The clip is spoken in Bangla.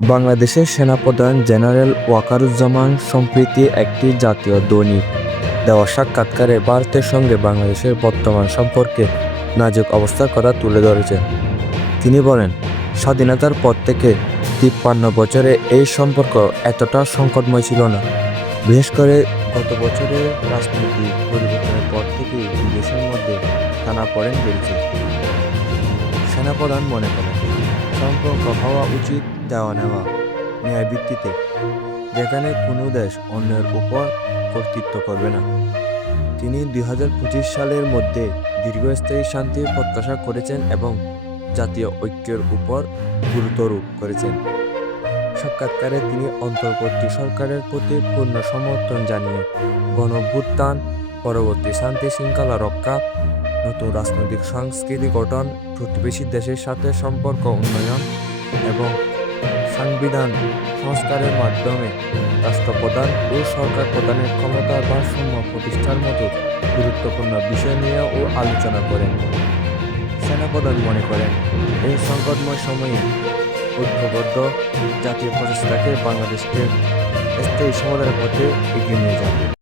বাংলাদেশের সেনাপ্রধান জেনারেল ওয়াকারুজ্জামান সম্প্রতি একটি জাতীয় দৈনিক দেওয়া সাক্ষাৎকারে ভারতের সঙ্গে বাংলাদেশের বর্তমান সম্পর্কে নাজুক অবস্থার কথা তুলে ধরেছেন। তিনি বলেন, স্বাধীনতার পর থেকে ৫৩ বছরে এই সম্পর্ক এতটা সংকটময় ছিল না। বিশেষ করে গত বছরের রাজনৈতিক পরিবর্তনের পর থেকেই দুই দেশের মধ্যে টানাপোড়েন বেড়েছে। সেনাপ্রধান মনে করেন, সম্পর্ক হওয়া উচিত দেওয়া নেওয়া ন্যায় ভিত্তিতে, যেখানে কোনো দেশ অন্যের উপর কর্তৃত্ব করবে না। তিনি ২০২৫ সালের মধ্যে দীর্ঘস্থায়ী শান্তির প্রত্যাশা করেছেন এবং জাতীয় ঐক্যের উপর গুরুত্বারোপ করেছেন। সাক্ষাৎকারে তিনি অন্তর্বর্তী সরকারের প্রতি পূর্ণ সমর্থন জানিয়ে গণঅভ্যুত্থান পরবর্তী শান্তি শৃঙ্খলা রক্ষা, নতুন রাজনৈতিক সংস্কৃতি গঠন, প্রতিবেশী দেশের সাথে সম্পর্ক উন্নয়ন এবং সংবিধান সংস্কারের মাধ্যমে রাষ্ট্রপ্রধান ও সরকার প্রধানের ক্ষমতার ভারসাম্য প্রতিষ্ঠার মতো গুরুত্বপূর্ণ বিষয় নিয়েও আলোচনা করেন। সেনাপ্রধান মনে করেন, এই সংকটময় সময়ে ঐক্যবদ্ধ জাতীয় প্রচেষ্টাকে বাংলাদেশকে স্থায়ী সমাধানের পথে এগিয়ে নিয়ে যাবে।